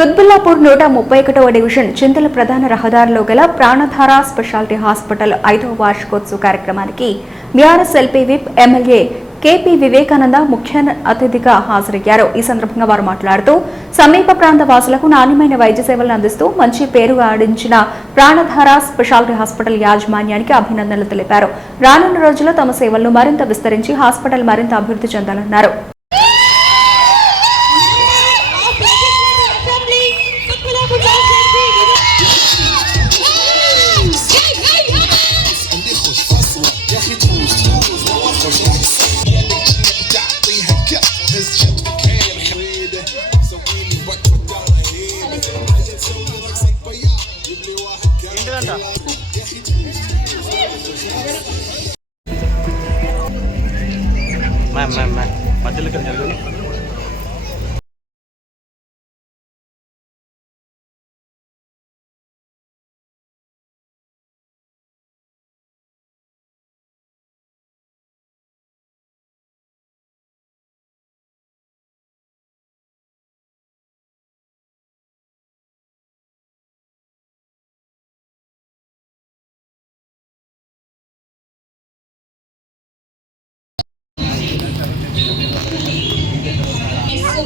Quthbullapur 131వ division చింతల ప్రధాన రహదారిలో గల ప్రాణధార స్పెషాలిటీ హాస్పిటల్ 5వ వార్షికోత్సవ కార్యక్రమానికి BRS LP whip MLA KP Vivekananda ముఖ్య అతిథిగా హాజరయ్యారు. ఈ సందర్భంగా వారు మాట్లాడుతూ సమీప ప్రాంత వాసులకు నాణ్యమైన వైద్య సేవలను అందిస్తూ మంచి పేరు ఆడించిన ప్రాణధార స్పెషాలిటీ హాస్పిటల్ యాజమాన్యానికి అభినందనలు తెలిపారు. రానున్న రోజుల్లో తమ సేవలను మరింత విస్తరించి హాస్పిటల్ మరింత అభివృద్ధి చెందాలన్నారు.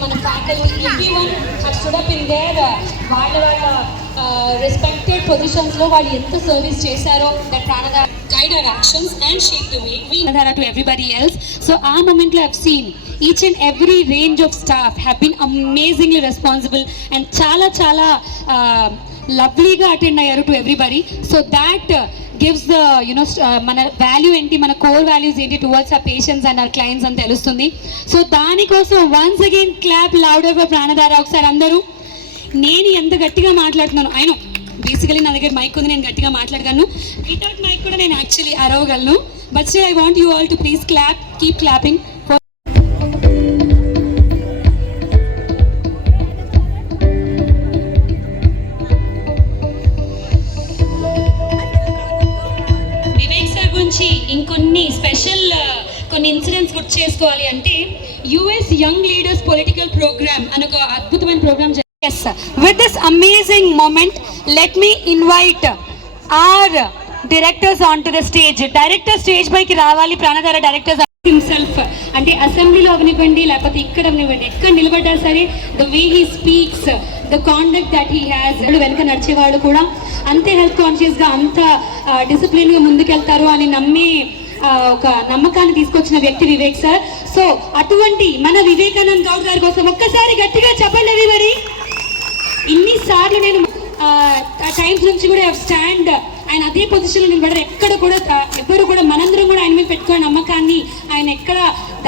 మన faculty, everyone has stood up in their వాళ్ళ respected positions లో వాళ్ళు ఎంత సర్వీస్ చేశారో that Pranadhara guide our actions and shape the way we Pranadhara to everybody else. So our moment lo I've seen each and every range of staff have been amazingly responsible and chala lovely ga attend ayyaru to everybody. So that gives the మన value ఏంటి, మన core values ఏంటి towards our patients and our clients అని తెలుస్తుంది. So దానికోసం once again clap louder for Pranadhara. ఒకసారి అందరూ, నేను ఎంత గట్టిగా మాట్లాడుతున్నాను అయినో బేసికలీ నా దగ్గర మైక్ ఉంది, నేను గట్టిగా మాట్లాడగలను. వితౌట్ మైక్ కూడా నేను యాక్చువల్లీ అరవగలను. But still I want you all to please clap, keep clapping. ఇంకొన్ని స్పెషల్ కొన్ని ఇన్సిడెంట్స్ గుర్తు చేసుకోవాలి అంటే US young leaders political program అని ఒక అద్భుతమైన program. yes, with this amazing moment let me invite our directors onto the stage. Director stage పైకి రావాలి. ప్రాణధార డైరెక్టర్స్ హిమ్సెల్ఫ్ అంటే అసెంబ్లీలో అవనివ్వండి లేకపోతే ఇక్కడ అవనివ్వండి, ఎక్కడ నిలబడ్డా సరే the way he speaks, the conduct that he has, వెనక నడిచేవాళ్ళు కూడా అంతే హెల్త్ కాన్షియస్గా అంత డిసిప్లిన్గా ముందుకెళ్తారు అని నమ్మే ఒక నమ్మకాన్ని తీసుకొచ్చిన వ్యక్తి వివేక్ సార్. సో అటువంటి మన వివేకానంద్ గౌడ్ గారి కోసం ఒక్కసారి గట్టిగా చెప్పండి ఎవరిబడి. ఇన్నిసార్లు నేను టైమ్స్ నుంచి కూడా స్టాండ్ ఆయన అదే పొజిషన్లో నిలబడారు. ఎక్కడ కూడా ఎవరు కూడా మనందరం కూడా ఆయన మీద పెట్టుకునే నమ్మకాన్ని ఆయన ఎక్కడ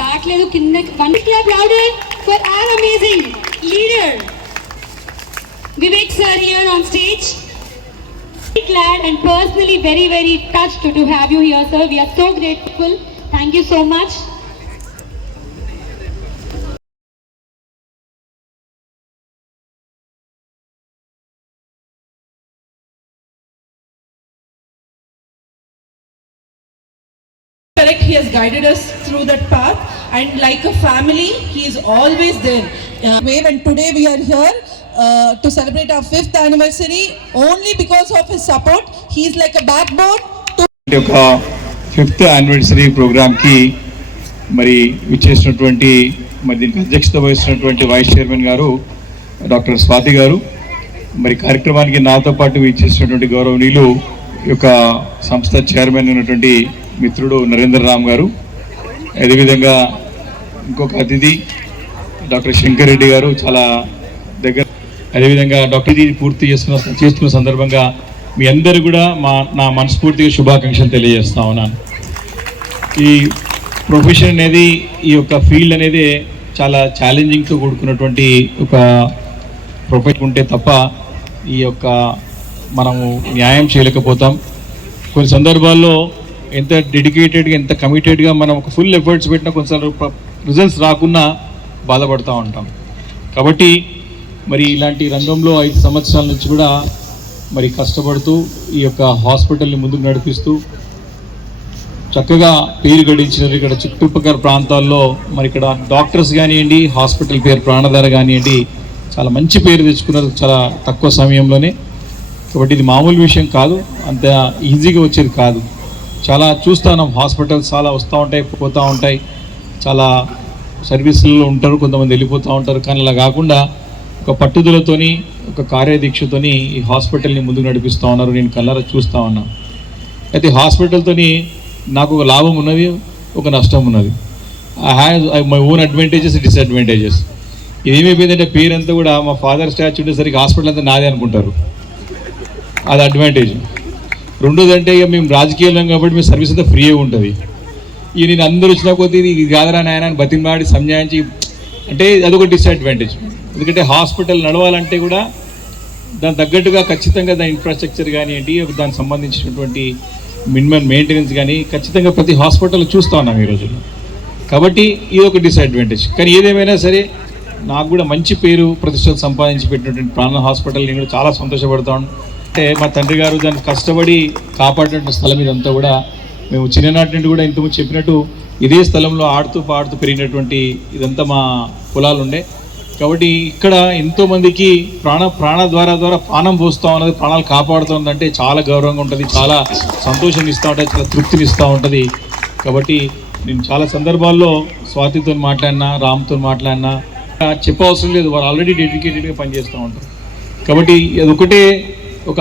దాటలేదు. కింద one clap louder for our amazing leader Vivek sir here on stage. Glad and personally very touched to have you here sir. We are so grateful. Thank you so much. Correct, he has guided us through that path and like a family he is always there. And today we are here to celebrate our 5th anniversary only because of his support. He is like a backbone to యొక్క 5th anniversary program కి మరి విచ్చేసినటువంటి మరి దీనికి అధ్యక్షత వహిస్తున్నటువంటి vice chairman గారు doctor Swathi గారు, మరి కార్యక్రమానికి నాతో పాటు విచ్చేసినటువంటి గౌరవనీయులు యొక్క సంస్థ చైర్మన్ అయినటువంటి మిత్రుడు నరేంద్ర రామ్ గారు, అదేవిధంగా ఇంకొక అతిథి డాక్టర్ శంకర్ రెడ్డి గారు చాలా దగ్గర, అదేవిధంగా డాక్టర్ పూర్తి చేస్తున్న సందర్భంగా మీ అందరూ కూడా నా మనస్ఫూర్తిగా శుభాకాంక్షలు తెలియజేస్తా ఉన్నాను. ఈ ప్రొఫెషన్ అనేది, ఈ యొక్క ఫీల్డ్ అనేది చాలా ఛాలెంజింగ్తో కూడుకున్నటువంటి ఒక ప్రొఫెషన్ ఉంటే తప్ప ఈ యొక్క మనము న్యాయం చేయలేకపోతాం. కొన్ని సందర్భాల్లో ఎంత డెడికేటెడ్గా, ఎంత కమిటెడ్గా మనం ఒక ఫుల్ ఎఫర్ట్స్ పెట్టినా కొన్నిసార్లు రిజల్ట్స్ రాకున్నా బాధపడుతూ ఉంటాం. కాబట్టి మరి ఇలాంటి రంగంలో 5 సంవత్సరాల నుంచి కూడా మరి కష్టపడుతూ ఈ యొక్క హాస్పిటల్ని ముందుకు నడిపిస్తూ చక్కగా పేరు గడించినారు. ఇక్కడ చుట్టుపక్కల ప్రాంతాల్లో మరి ఇక్కడ డాక్టర్స్ కానివ్వండి, హాస్పిటల్ పేరు ప్రాణధార కానివ్వండి, చాలా మంచి పేరు తెచ్చుకున్నారు చాలా తక్కువ సమయంలోనే. కాబట్టి ఇది మామూలు విషయం కాదు, అంత ఈజీగా వచ్చేది కాదు. చాలా చూస్తున్నాం, హాస్పిటల్స్ చాలా వస్తూ ఉంటాయి, పోతూ ఉంటాయి, చాలా సర్వీసుల్లో ఉంటారు, కొంతమంది వెళ్ళిపోతూ ఉంటారు. కానీ అలా కాకుండా ఒక పట్టుదలతోని, ఒక కార్యదీక్షతోని ఈ హాస్పిటల్ని ముందుకు నడిపిస్తూ ఉన్నారు. నేను కళ్ళారా చూస్తూ ఉన్నాను. అయితే హాస్పిటల్తోని నాకు ఒక లాభం ఉన్నది, ఒక నష్టం ఉన్నది. I have my own advantages, disadvantages. ఇదేమైపోయిందంటే పేరంతా కూడా మా ఫాదర్ స్టాచ్యూ ఉండేసరికి హాస్పిటల్ అంతా నాదే అనుకుంటారు, అది అడ్వాంటేజ్. రెండోది అంటే ఇక మేము రాజకీయాలు కాబట్టి మీ సర్వీస్ అంతా ఫ్రీ ఉంటుంది. ఇక నేను అందరూ వచ్చిన కొద్దీ ఇది కాదరా నాయన అని బతిమాడి సంజాయించి, అంటే అదొక డిసడ్వాంటేజ్. ఎందుకంటే హాస్పిటల్ నడవాలంటే కూడా దానికి తగ్గట్టుగా ఖచ్చితంగా దాని ఇన్ఫ్రాస్ట్రక్చర్ కానివ్వండి, దానికి సంబంధించినటువంటి మినిమం మెయింటెనెన్స్ కానీ ఖచ్చితంగా ప్రతి హాస్పిటల్లో చూస్తూ ఉన్నాం ఈ రోజుల్లో. కాబట్టి ఇది ఒక డిసడ్వాంటేజ్. కానీ ఏదేమైనా సరే నాకు కూడా మంచి పేరు ప్రతిష్టలు సంపాదించి పెట్టినటువంటి ప్రాణ హాస్పిటల్ నేను కూడా చాలా సంతోషపడతాను. అంటే మా తండ్రి గారు దాన్ని కష్టపడి కాపాడినటువంటి స్థలం ఇదంతా కూడా. మేము చిన్ననాటి నుండి కూడా ఇంతకుముందు చెప్పినట్టు ఇదే స్థలంలో ఆడుతూ పాడుతూ పెరిగినటువంటి ఇదంతా మా పొలాలు ఉండే. కాబట్టి ఇక్కడ ఎంతోమందికి ప్రాణ ద్వారా ప్రాణం పోస్తూ ఉన్నది, ప్రాణాలు కాపాడుతూ ఉందంటే చాలా గౌరవంగా ఉంటుంది, చాలా సంతోషాన్ని ఇస్తూ ఉంటుంది, చాలా తృప్తిని ఇస్తూ ఉంటుంది. కాబట్టి నేను చాలా సందర్భాల్లో స్వాతితో మాట్లాడినా, రామ్తో మాట్లాడినా చెప్పవసరం లేదు, వారు ఆల్రెడీ డెడికేటెడ్గా పనిచేస్తూ ఉంటారు. కాబట్టి అదొకటే ఒక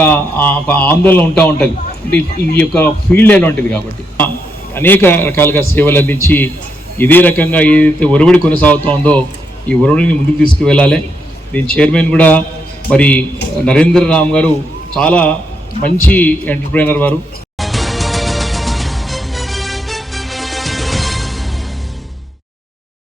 ఆందోళన ఉంటూ ఉంటుంది. అంటే ఈ యొక్క ఫీల్డ్ ఎలాంటిది కాబట్టి అనేక రకాలుగా సేవలు అందించి ఇదే రకంగా ఏదైతే ఒరవడి కొనసాగుతుందో ఈ ఒరవడిని ముందుకు తీసుకువెళ్ళాలి. దీని చైర్మన్ కూడా మరి నరేంద్ర రామ్ గారు చాలా మంచి ఎంటర్ప్రైనర్ వారు.